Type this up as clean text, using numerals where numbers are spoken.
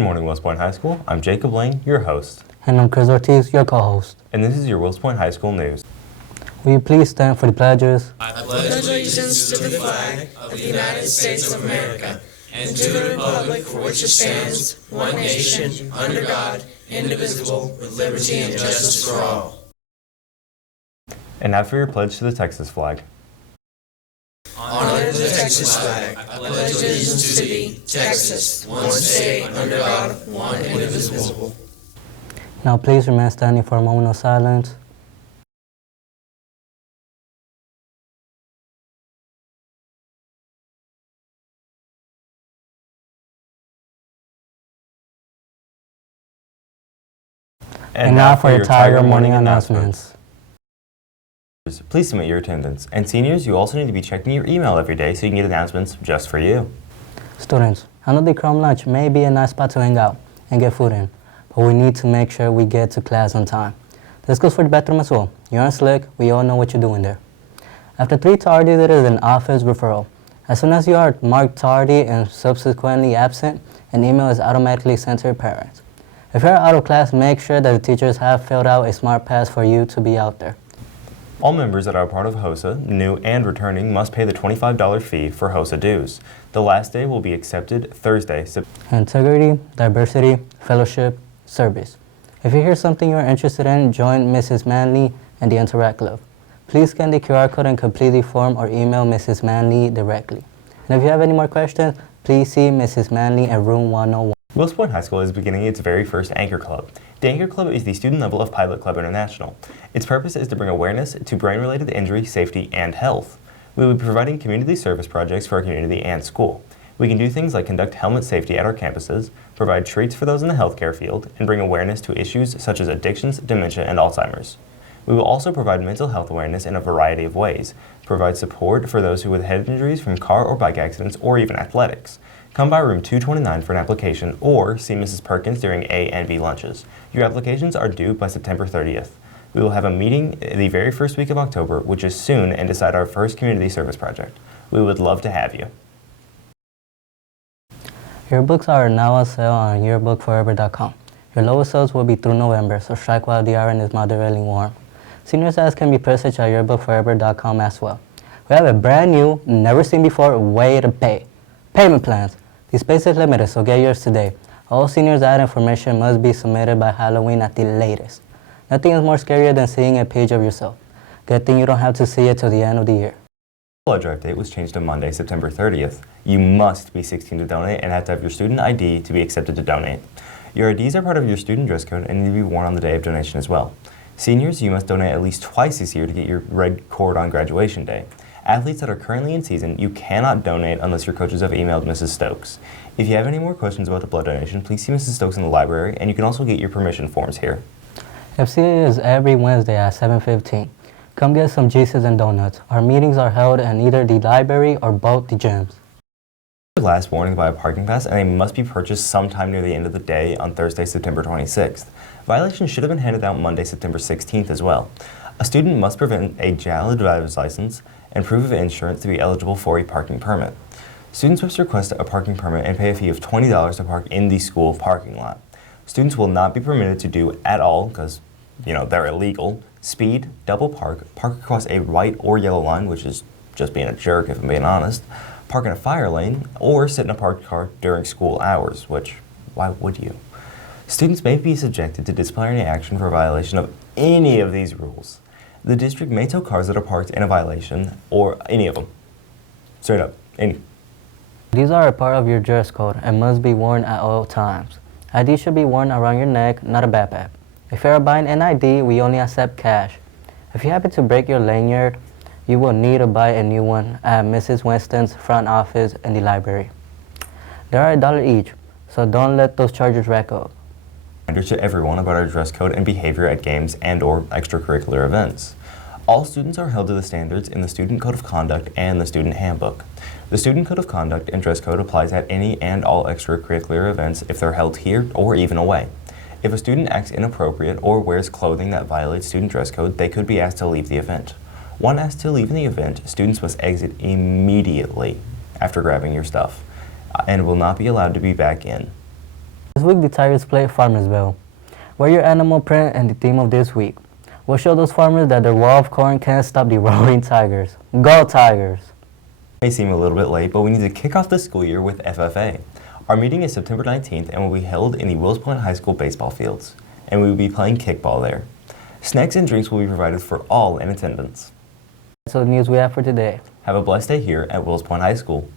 Good morning, Wills Point High School. I'm Jacob Lane, your host. And I'm Chris Ortiz, your co-host. And this is your Wills Point High School news. Will you please stand for the pledges? I pledge allegiance to the flag of the United States of America and to the republic for which it stands, one nation, under God, indivisible, with liberty and justice for all. And now for your pledge to the Texas flag. Honor the Texas flag. I pledge allegiance to thee, Texas, one state, under God, one indivisible. Now please remain standing for a moment of silence. And now for your Tiger morning announcements. Please submit your attendance. And seniors, you also need to be checking your email every day so you can get announcements just for you. Students, I know the Chrome lunch may be a nice spot to hang out and get food in, but we need to make sure we get to class on time. This goes for the bathroom as well. You're on Slick, we all know what you're doing there. After 3 tardy, there is an office referral. As soon as you are marked tardy and subsequently absent, an email is automatically sent to your parents. If you're out of class, make sure that the teachers have filled out a smart pass for you to be out there. All members that are part of HOSA, new and returning, must pay the $25 fee for HOSA dues. The last day will be accepted Thursday. Integrity, diversity, fellowship, service. If you hear something you're interested in, join Mrs. Manley and the Interact Club. Please scan the QR code and complete the form or email Mrs. Manley directly. And if you have any more questions, please see Mrs. Manley at room 101. Wills Point High School is beginning its very first Anchor Club. The Anchor Club is the student level of Pilot Club International. Its purpose is to bring awareness to brain-related injury, safety, and health. We will be providing community service projects for our community and school. We can do things like conduct helmet safety at our campuses, provide treats for those in the healthcare field, and bring awareness to issues such as addictions, dementia, and Alzheimer's. We will also provide mental health awareness in a variety of ways, provide support for those who with head injuries from car or bike accidents or even athletics. Come by room 229 for an application or see Mrs. Perkins during A and B lunches. Your applications are due by September 30th. We will have a meeting the very first week of October, which is soon, and decide our first community service project. We would love to have you. Yearbooks are now on sale on yearbookforever.com. Your lowest sales will be through November, so strike while the iron is moderately warm. Senior ads can be purchased at yearbookforever.com as well. We have a brand new, never seen before way to pay. Payment plans. The space is limited, so get yours today. All seniors ad information must be submitted by Halloween at the latest. Nothing is more scarier than seeing a page of yourself. Good thing you don't have to see it till the end of the year. The blood drive date was changed to Monday, September 30th. You must be 16 to donate and have to have your student ID to be accepted to donate. Your IDs are part of your student dress code and need to be worn on the day of donation as well. Seniors, you must donate at least twice this year to get your red cord on graduation day. Athletes that are currently in season, you cannot donate unless your coaches have emailed Mrs. Stokes. If you have any more questions about the blood donation, please see Mrs. Stokes in the library, and you can also get your permission forms here. FC is every Wednesday at 7:15. Come get some Jesus and donuts. Our meetings are held in either the library or both the gyms. Last warning to buy a parking pass, and they must be purchased sometime near the end of the day on Thursday, September 26th. Violations should have been handed out Monday, September 16th as well. A student must present a valid driver's license and proof of insurance to be eligible for a parking permit. Students must request a parking permit and pay a fee of $20 to park in the school parking lot. Students will not be permitted to do at all, because they're illegal, speed, double park across a white or yellow line, which is just being a jerk if I'm being honest, park in a fire lane, or sit in a parked car during school hours, which, why would you? Students may be subjected to disciplinary action for violation of any of these rules. The district may tow cars that are parked in a violation, or any of them. Straight up, any. These are a part of your dress code and must be worn at all times. ID should be worn around your neck, not a backpack. If you are buying an ID, we only accept cash. If you happen to break your lanyard, you will need to buy a new one at Mrs. Winston's front office in the library. They are $1 each, so don't let those charges rack up. Reminder to everyone about our dress code and behavior at games and/or extracurricular events. All students are held to the standards in the Student Code of Conduct and the Student Handbook. The Student Code of Conduct and dress code applies at any and all extracurricular events if they're held here or even away. If a student acts inappropriate or wears clothing that violates student dress code, they could be asked to leave the event. When asked to leave the event, students must exit immediately after grabbing your stuff and will not be allowed to be back in. This week, the Tigers play Farmersville. Wear your animal print and the theme of this week. We'll show those farmers that their wall of corn can't stop the roaring Tigers. Go Tigers! It may seem a little bit late, but we need to kick off the school year with FFA. Our meeting is September 19th and will be held in the Wills Point High School baseball fields, and we will be playing kickball there. Snacks and drinks will be provided for all in attendance. That's all the news we have for today. Have a blessed day here at Wills Point High School.